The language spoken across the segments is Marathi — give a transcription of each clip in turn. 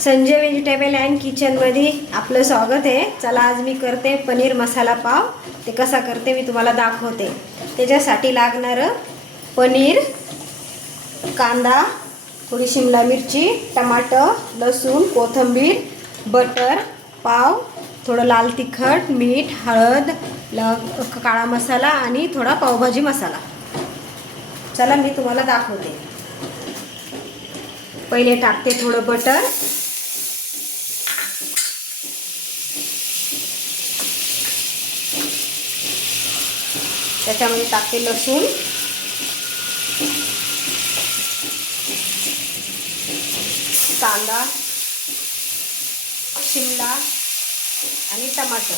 संजय व्हेजिटेबल अँड किचनमध्ये आपलं स्वागत आहे। चला आज मी करते पनीर मसाला पाव। ते कसा करते मी तुम्हाला दाखवते। त्याच्यासाठी लागणारं पनीर, कांदा, थोडी शिमला मिरची, टमाटर, लसूण, कोथिंबीर, बटर, पाव, थोडं लाल तिखट, मीठ, हळद, काळा मसाला आणि थोडा पावभाजी मसाला। चला मी तुम्हाला दाखवते। पहिले टाकते थोडं बटर, त्याच्यामध्ये टाकते लसूण, कांदा, शिमला आणि टमाटर।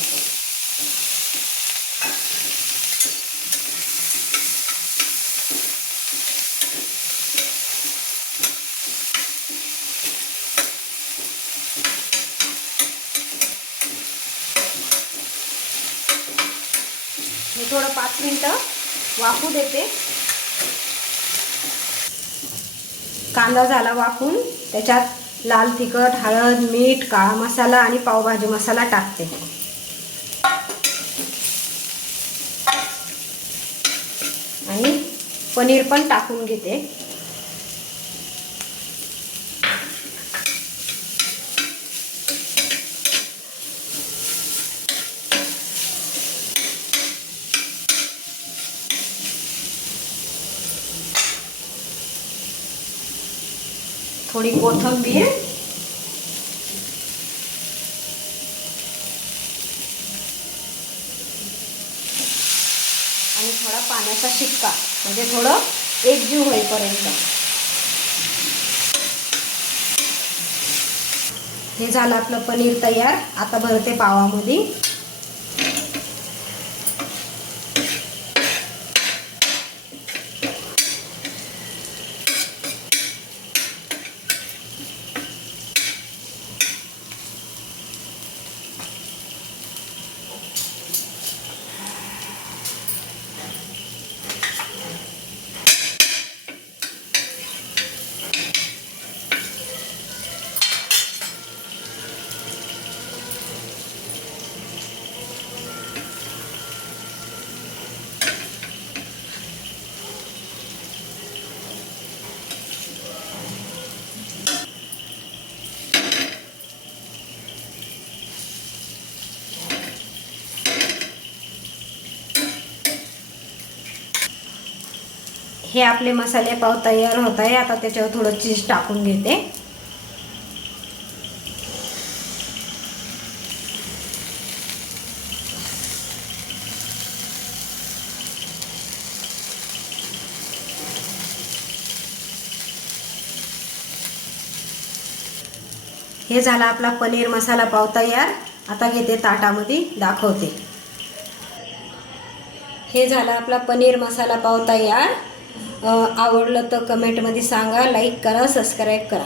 मी थोडं 5 मिनिटं वाफू देते। कांदा झाला वाफून, त्याच्यात लाल तिखट, हळद, मीठ, काळा मसाला आणि पावभाजी मसाला टाकते आणि पनीर पण टाकून घेते। थोडी कोथिंबीर आणि थोडा पाण्याचा शिक्का, म्हणजे थोडं एकजीव होईपर्यंत। हे झालं आपलं पनीर तयार। आता भरते पावामध्ये। हे आपले मसाले पाव तयार होत आहे। आता त्याच्यावर थोडं चीज टाकून घेते। हे झाला आपला पनीर मसाला पाव तयार। आता घेते ताटामध्ये दाखवते। हे झाला आपला पनीर मसाला पाव तयार। आवडलं तर कमेंटमध्ये सांगा, लाईक करा, सबस्क्राईब करा।